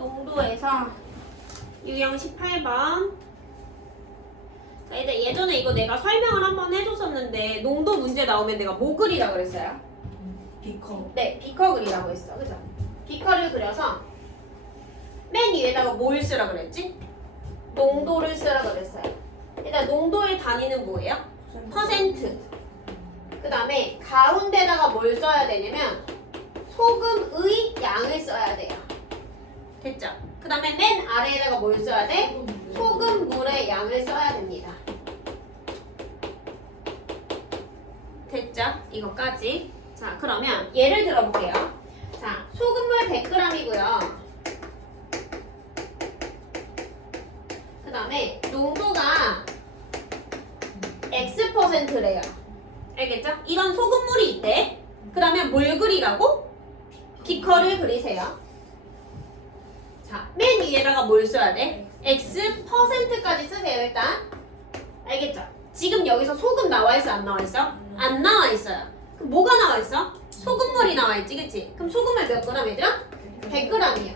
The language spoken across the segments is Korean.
농도에서 유형 18번. 자, 일단 예전에 이거 내가 설명을 한번 해줬었는데 농도 문제 나오면 내가 뭐 그리라고 그랬어요? 비커 네, 비커 그리라고 했어. 그죠? 비커를 그려서 맨 위에다가 뭘 쓰라 그랬지? 농도를 쓰라 그랬어요. 일단 농도의 단위는 뭐예요? 퍼센트. 그 다음에 가운데다가 뭘 써야 되냐면 소금의 양을 써야 돼요. 됐죠? 그 다음에 맨 아래에다가 뭘 써야 돼? 소금 물의 양을 써야 됩니다. 됐죠? 이거까지. 자, 그러면 예를 들어볼게요. 자, 소금물 100g이고요. 그 다음에 농도가 X%래요. 알겠죠? 이런 소금물이 있대. 그러면 뭘 그리라고? 비커를 그리세요. 자, 맨 위에다가 뭘 써야 돼? X%까지 쓰세요, 일단. 알겠죠? 지금 여기서 소금 나와 있어, 안 나와 있어? 안 나와 있어요. 그럼 뭐가 나와 있어? 소금물이 나와 있지, 그치? 그럼 소금물 몇 그램, 얘들아? 100g이야.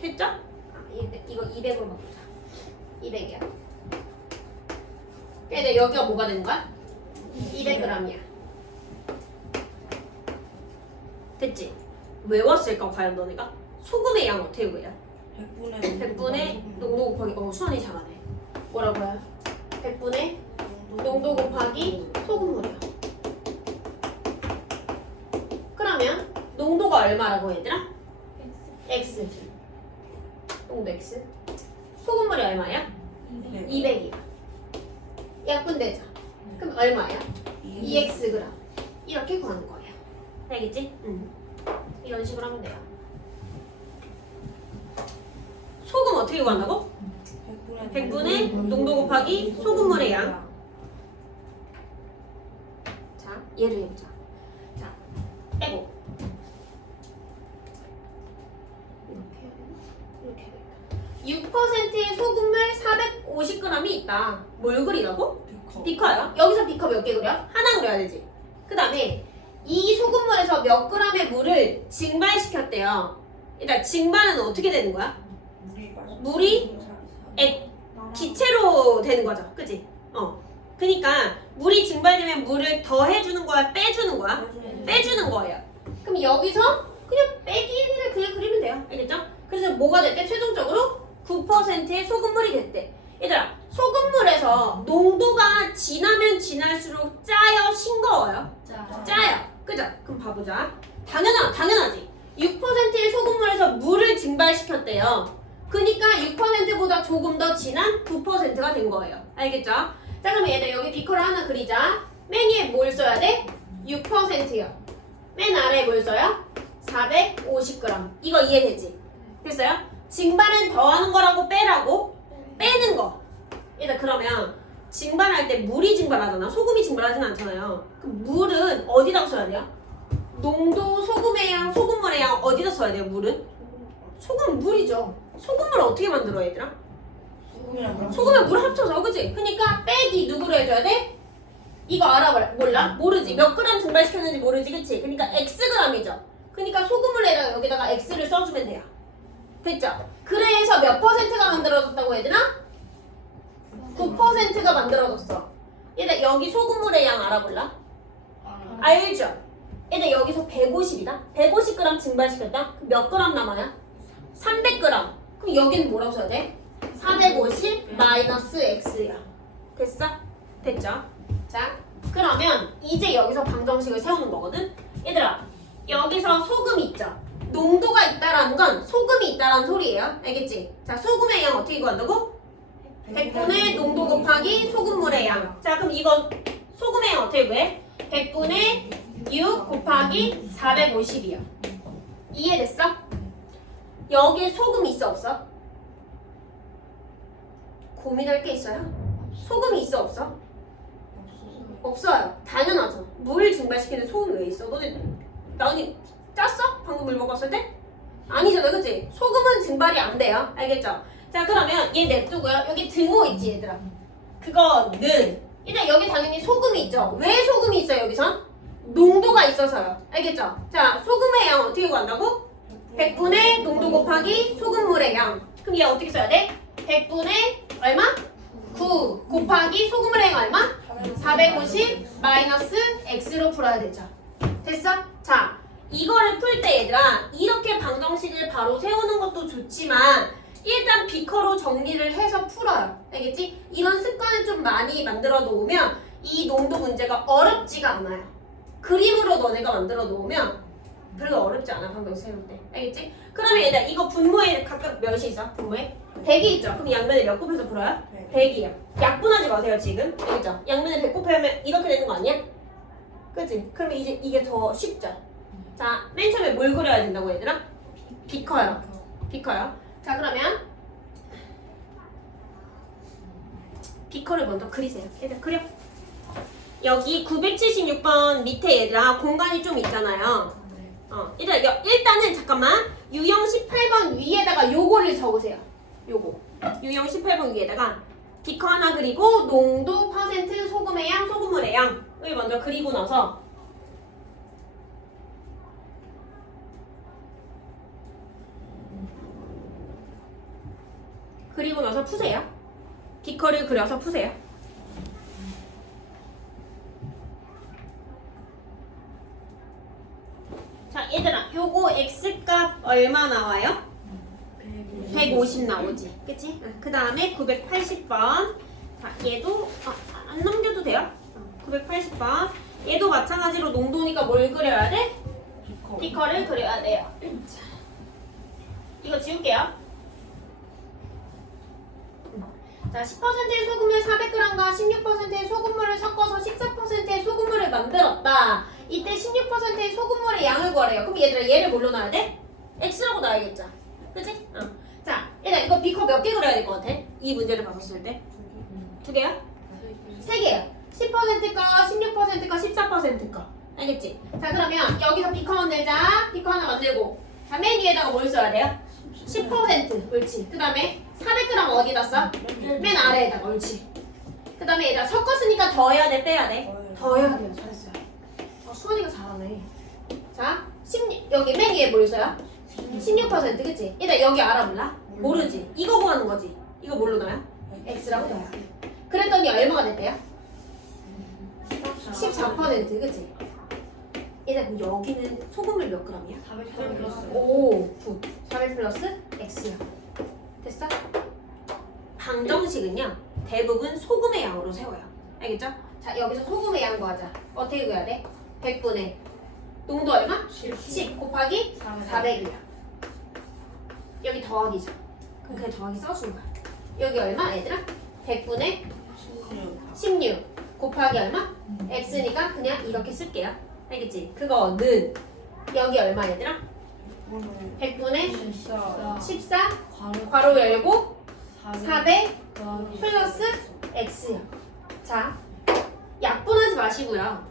됐죠? 아, 이- 이거 200으로 바꾸자. 200이야. 근데 여기가 뭐가 되는 거야? 200g이야. 됐지? 외웠을까, 과연 너네가? 소금의 양 어떻게 구해요? 100분의 100분의 농도 곱하기 어 수환이 잘하네. 뭐라고요? 100분의 농도 곱하기 소금물이요. 그러면 농도가 얼마라고 얘들아? X. 농도 X. 소금물이 얼마야? 200이야. 약분되죠 그럼 얼마야? 2Xg 이렇게 구하는 거예요. 알겠지? 응. 이런 식으로 하면 돼요 소금 어떻게 구한다고? 100분의 농도 곱하기 소금물의 양. 자, 예를 해보자. 자, 빼고. 이렇게 해야 되나? 이렇게 해야 되나? 6%의 소금물 450g이 있다. 뭘 그리라고? 비커 비커요. 여기서 비커 몇 개 그려? 하나 그려야 되지. 그 다음에 이 소금물에서 몇 g의 물을 증발시켰대요. 일단 증발은 어떻게 되는 거야? 물이 액 기체로 되는 거죠. 그치? 어. 그니까 물이 증발되면 물을 더 해주는 거야? 빼주는 거야? 빼주는 거예요. 그럼 여기서 그냥 빼기를 그냥 그리면 돼요. 알겠죠? 그래서 뭐가 됐대? 최종적으로 9%의 소금물이 됐대. 얘들아, 소금물에서 농도가 진하면 진할수록 짜요? 싱거워요? 짜요. 그죠? 그럼 봐보자. 당연하, 당연하지. 6%의 소금물에서 물을 증발시켰대요. 그니까 6%보다 조금 더 진한 9%가 된 거예요. 알겠죠? 자, 그럼 얘들 여기 비커를 하나 그리자. 맨 위에 뭘 써야 돼? 6%요. 맨 아래에 뭘 써요? 450g. 이거 이해되지? 됐어요? 증발은 더하는 거라고 빼라고? 빼는 거. 일단 그러면 증발할 때 물이 증발하잖아. 소금이 증발하진 않잖아요. 그럼 물은 어디다 써야 돼요? 농도 소금의 양, 소금물의 양 어디다 써야 돼요? 물은? 소금은 물이죠. 소금물 어떻게 만들어 얘들아? 소금이랑 물 소금에 물 합쳐서 그지? 그러니까 빼기 누구로 해줘야 돼? 이거 알아봐 몰라? 모르지 몇 그램 증발시켰는지 모르지 그치? 그러니까 xg이죠 그러니까 소금물에다가 여기다가 x를 써주면 돼요 됐죠? 그래서 몇 퍼센트가 만들어졌다고 얘들아? 9%가 만들어졌어 얘들 여기 소금물의 양 알아볼라? 알죠? 얘들 여기서 150이다 150g 증발시켰다? 몇 그램 남아요? 300g 그럼 여기는 뭐라고 써야 돼? 450 마이너스 x야. 됐어? 됐죠? 자, 그러면 이제 여기서 방정식을 세우는 거거든? 얘들아, 여기서 소금이 있죠? 농도가 있다라는 건 소금이 있다라는 소리예요. 알겠지? 자, 소금의 양 어떻게 구한다고? 100분의 농도 곱하기 소금물의 양. 자, 그럼 이거 소금의 양 어떻게 구해? 100분의 6 곱하기 450이야. 이해됐어? 여기에 소금 있어 없어? 고민할 게 있어요? 소금이 있어 없어? 없어요. 당연하죠. 물 증발시키는 소금이 왜 있어? 너네 나은이 짰어? 방금 물 먹었을 때? 아니잖아, 그치? 소금은 증발이 안 돼요. 알겠죠? 자, 그러면 얘 냅두고요. 여기 등호 있지, 얘들아. 그거는 일단 여기 당연히 소금이 있죠. 왜 소금이 있어요, 여기선? 농도가 있어서요. 알겠죠? 자, 소금의 양 어떻게 구한다고? 100분의 농도 곱하기 소금물의 양. 그럼 얘 어떻게 써야 돼? 100분의 얼마? 9 곱하기 소금물의 양 얼마? 450 마이너스 x로 풀어야 되죠. 됐어? 자, 이거를 풀 때 얘들아 이렇게 방정식을 바로 세우는 것도 좋지만 일단 비커로 정리를 해서 풀어요. 알겠지? 이런 습관을 좀 많이 만들어 놓으면 이 농도 문제가 어렵지가 않아요. 그림으로 너네가 만들어 놓으면 별로 어렵지 않아 세울 때. 알겠지? 그러면 얘들아 이거 분모에 각각 몇이 있어? 분모에? 100이 있죠? 그럼 양면을 몇 곱해서 풀어요? 100이요. 약분하지 마세요 지금. 알겠죠? 양면을 100 곱하면 이렇게 되는 거 아니야? 그치? 그러면 이제 이게 더 쉽죠? 자, 맨 처음에 뭘 그려야 된다고 얘들아? 비 커요. 비 커요. 자, 그러면 비커를 먼저 그리세요. 얘들 그려. 여기 976번 밑에 얘들아 공간이 좀 있잖아요. 어, 일단 여- 일단은 잠깐만 유형 18번 위에다가 요거를 적으세요. 요거 유형 18번 위에다가 비커 하나 그리고 농도 퍼센트 소금의 양 소금물의 양을 먼저 그리고 나서 그리고 나서 푸세요. 비커를 그려서 푸세요. 자 얘들아 요거 x값 얼마 나와요? 150 나오지. 그치? 그 다음에 980번. 자 얘도 아, 안 넘겨도 돼요? 980번. 얘도 마찬가지로 농도니까 뭘 그려야 돼? 피커를 그려야 돼요. 자, 이거 지울게요. 자 10%의 소금을 400g과 16%의 소금물을 섞어서 14%의 소금물을 만들었다. 이때 16%의 소금물의 양을 구하래요. 그럼 얘들아 얘를 뭘로 놔야 돼? X라고 놔야겠죠 그치? 어. 자, 일단 이거 비커 몇개 그려야 될 것 같아? 이 문제를 봤었을 때. 두 개야? 세 개야. 10%거, 16%거, 14%거. 알겠지? 자, 그러면 여기서 비커 만들자. 비커 하나 만들고. 자, 맨 위에다가 뭘 써야 돼요? 10%. 옳지. 그 다음에 400g 어디다 써? 맨 아래에다가. 옳지. 그 다음에 얘들아 섞었으니까 더 해야 돼? 빼야 돼? 더 해야 돼요. 잘했어요. 어, 수원이가 잘하네. 자, 16, 여기 맨 위에 뭘 써요? 16% 그치? 일단 여기 알아볼라? 모르지? 이거 구하는 거지? 이거 뭘로 넣어요? X라고 넣어요 그랬더니 얼마가 됐대요? 14% 그치? 일단 그럼 여기는 소금을 몇 g이야? 400 플러스 오, 굿. 400 플러스 X야. 됐어? 방정식은요, 대부분 소금의 양으로 세워요. 알겠죠? 자, 여기서 소금의 양 구하자. 어떻게 구해야 돼? 100분의 농도 얼마? 10 곱하기 400이야. 여기 더하기죠. 그럼 그냥 더하기 써주는 거야. 여기 얼마, 얘들아? 100분의 16 곱하기 얼마? x니까 그냥 이렇게 쓸게요. 알겠지? 그거는 여기 얼마, 얘들아? 100분의 14 괄호 열고 400 플러스 x요. 자, 약분하지 마시고요.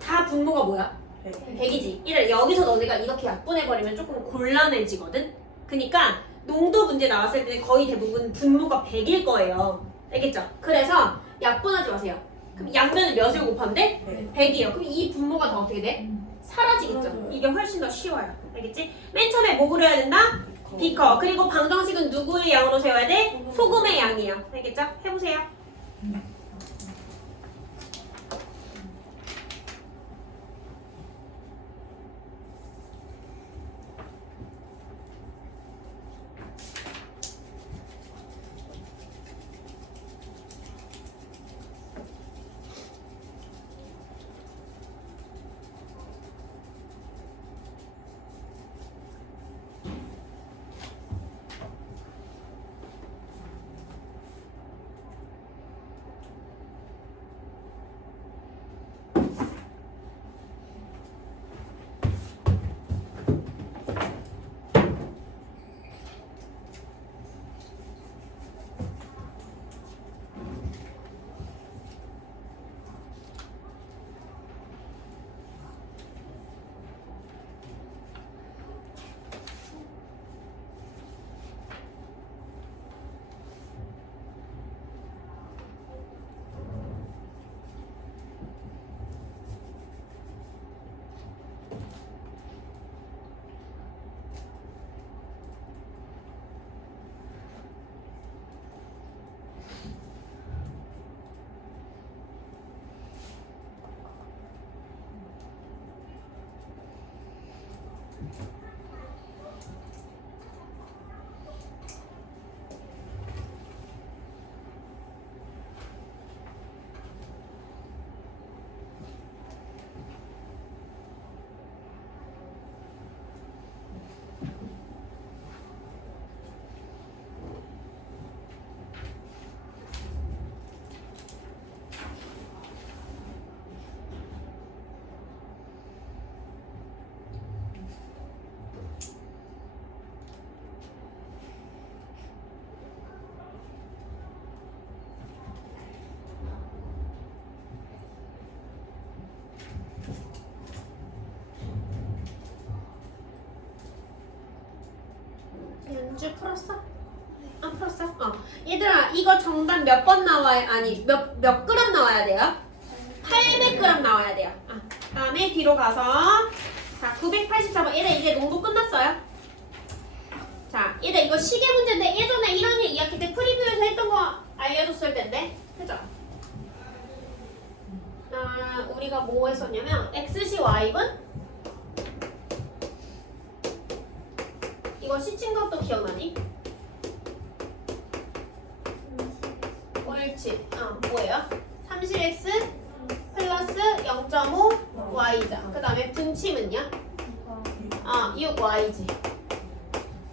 다 분모가 뭐야? 100이지. 이래 여기서 너네가 이렇게 약분해버리면 조금 곤란해지거든? 그니까 농도 문제 나왔을 때 거의 대부분 분모가 100일 거예요. 알겠죠? 그래서 약분하지 마세요. 그럼 양면을 몇을 곱하면 돼? 100이요. 그럼 이 분모가 더 어떻게 돼? 사라지겠죠? 이게 훨씬 더 쉬워요. 알겠지? 맨 처음에 뭐 그려야 된다? 비커. 그리고 방정식은 누구의 양으로 세워야 돼? 소금의 양이요. 알겠죠? 해보세요. 풀었어? 안 풀었어? 어. 얘들아 이거 정답 몇 번 나와야 아니 몇 몇 그램 나와야 돼요? 800g 나와야 돼요. 아, 다음에 뒤로 가서 자 984번 얘들 이제 농도 끝났어요. 자 얘들 이거 시계 문제인데 예전에 1학년 2학기 때 프리뷰에서 했던 거 알려줬을 텐데 그죠? 아 우리가 뭐 했었냐면 xc y분 이거 시친 것도 기억나니? 옳지. 어, 뭐예요? 30x 플러스 0.5 y자. 그 다음에 분침은요? 아, 6y지.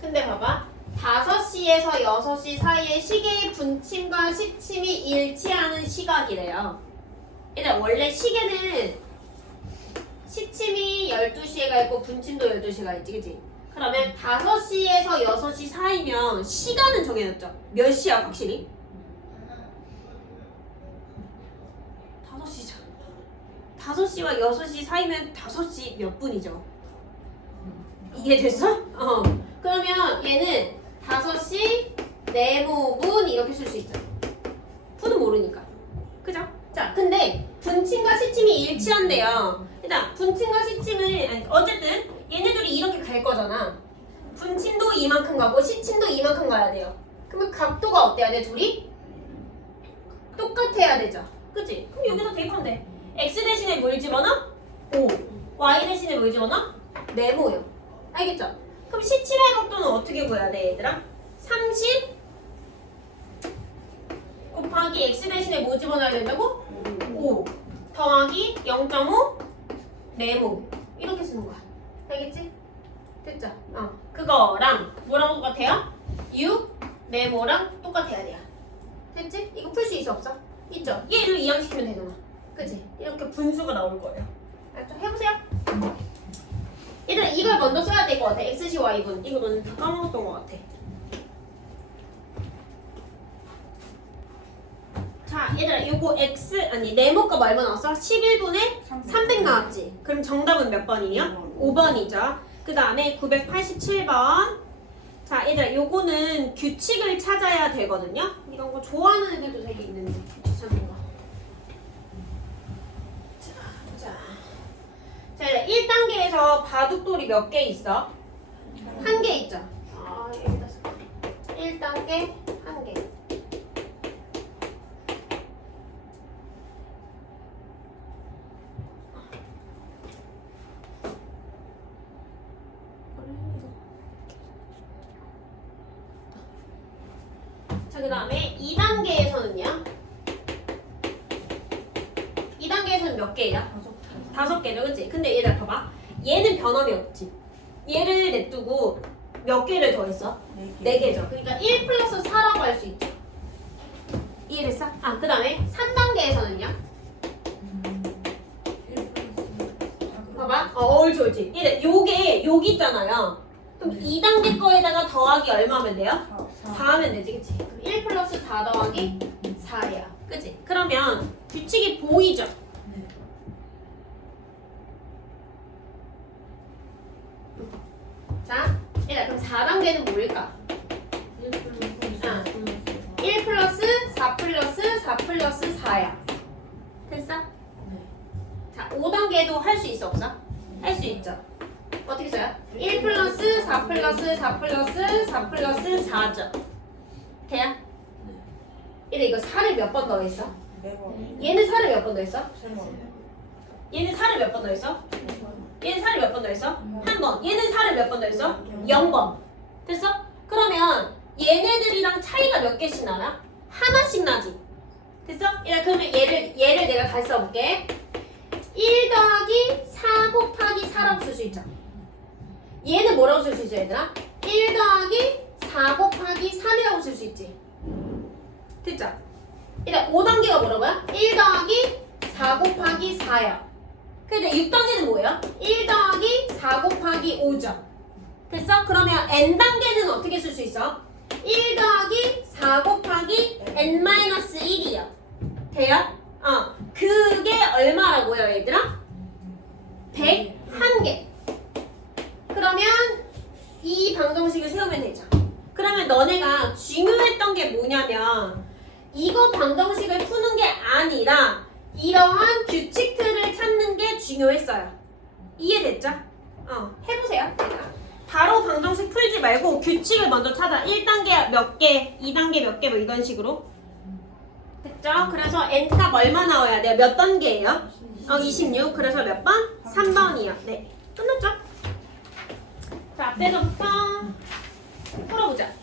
근데 봐봐. 5시에서 6시 사이에 시계의 분침과 시침이 일치하는 시각이래요. 일단 원래 시계는 시침이 12시에 가 있고 분침도 12시가 있지, 그치? 그러면 5시에서 6시 사이면 시간은 정해졌죠? 몇 시야, 확실히? 5시죠. 5시와 6시 사이면 5시 몇 분이죠? 이해됐어? 어. 그러면 얘는 5시 네모분 이렇게 쓸 수 있죠. 푸는 모르니까. 그죠? 자, 근데 분침과 시침이 일치한대요. 일단 분침과 시침은 어쨌든 얘네들이 이렇게 갈 거잖아. 분침도 이만큼 가고 시침도 이만큼 가야 돼요. 그러면 각도가 어때야 돼, 둘이? 똑같아야 되죠. 그치? 그럼 여기다 대입하면 돼. x 대신에 뭘 집어넣어? 5. y 대신에 뭘 집어넣어? 네모요. 알겠죠? 그럼 시침의 각도는 어떻게 구해야 돼, 얘들아? 30 곱하기 x 대신에 뭐 집어넣어야 된다고? 5 더하기 0.5 네모 이렇게 쓰는 거야. 알겠지? 됐죠? 어. 그거랑 뭐랑 똑같아요? 6 네모랑 똑같아야 돼요. 됐지? 이거 풀 수 있어 없어? 있죠? 얘를 이항시키면 되잖아. 그치? 이렇게 분수가 나올 거예요. 알았죠? 해보세요. 얘들아 이걸 먼저 써야 될 것 같아. xc y분. 이거 너는 다 까먹었던 것 같아. 자 얘들아 요거 x 아니 네모 값 얼마 나왔어? 11분의 300 나왔지? 그럼 정답은 몇 번이에요? 5번이죠. 그 다음에 987번. 자, 얘들아, 요거는 규칙을 찾아야 되거든요. 이런 거 좋아하는 애들도 되게 있는데, 규칙 찾는 거. 자, 보자. 자, 얘들아, 1단계에서 바둑돌이 몇 개 있어? 한 개 있죠. 아, 여기다 쓸 1단계 한 개. 자, 그 다음에 2단계에서는요? 2단계에서는 몇 개예요? 다섯 개죠, 그치? 근데 얘들 봐봐. 얘는 변함이 없지. 얘를 냅두고 몇 개를 더했어? 네 개죠. 그러니까 1 플러스 4라고 할 수 있죠. 이해됐어? 아, 그 다음에 3단계에서는요? 봐봐. 어, 옳지, 옳지. 얘들 요게, 여기 있잖아요. 그럼 2단계 거에다가 더하기 얼마 하면 돼요? 4 하면 되지, 그치? 그럼 1 플러스 4 더하기 4야. 그치? 그러면 규칙이 보이죠? 자, 얘들아, 그럼 4단계는 뭘까? 1 플러스 4 플러스 4 플러스 4야. 됐어? 자, 5단계도 할 수 있어, 없어? 할 수 있죠. 어떻게 써요? 1 플러스 4 플러스 4 플러스 4 플러스 4죠. 돼요? 얘들 이거 4를 몇 번 더했어? 얘는 4를 몇 번 더했어? 얘는 4를 몇 번 더했어? 얘는 4를 몇 번 더했어? 한 번. 얘는 4를 몇 번 더했어? 0번. 됐어? 그러면 얘네들이랑 차이가 몇 개씩 나나? 하나씩 나지. 됐어? 얘 그러면 얘를 얘를 내가 다시 써볼게. 1 더하기 4 곱하기 4라고 쓸 수 있죠. 얘는 뭐라고 쓸 수 있죠, 얘들아? 1 더하기 4 곱하기 3이라고 쓸 수 있지. 됐죠? 일단 5단계가 뭐라고요? 1 더하기 4 곱하기 4야. 근데 6단계는 뭐예요? 1 더하기 4 곱하기 5죠. 됐어? 그러면 n단계는 어떻게 쓸 수 있어? 1 더하기 4 곱하기 n-1이요. 돼요? 어. 그게 얼마라고요, 얘들아? 101개. 그러면 이 방정식을 세우면 되죠. 너네가 중요했던 게 뭐냐면 이거 방정식을 푸는 게 아니라 이러한 규칙들을 찾는 게 중요했어요. 이해됐죠? 어, 해보세요. 바로 방정식 풀지 말고 규칙을 먼저 찾아. 1단계 몇 개, 2단계 몇 개, 뭐 이런 식으로. 됐죠? 그래서 n값 얼마 나와야 돼요? 몇 단계예요? 어, 26. 그래서 몇 번? 3번이요. 네. 끝났죠? 자, 앞에서부터 풀어보자.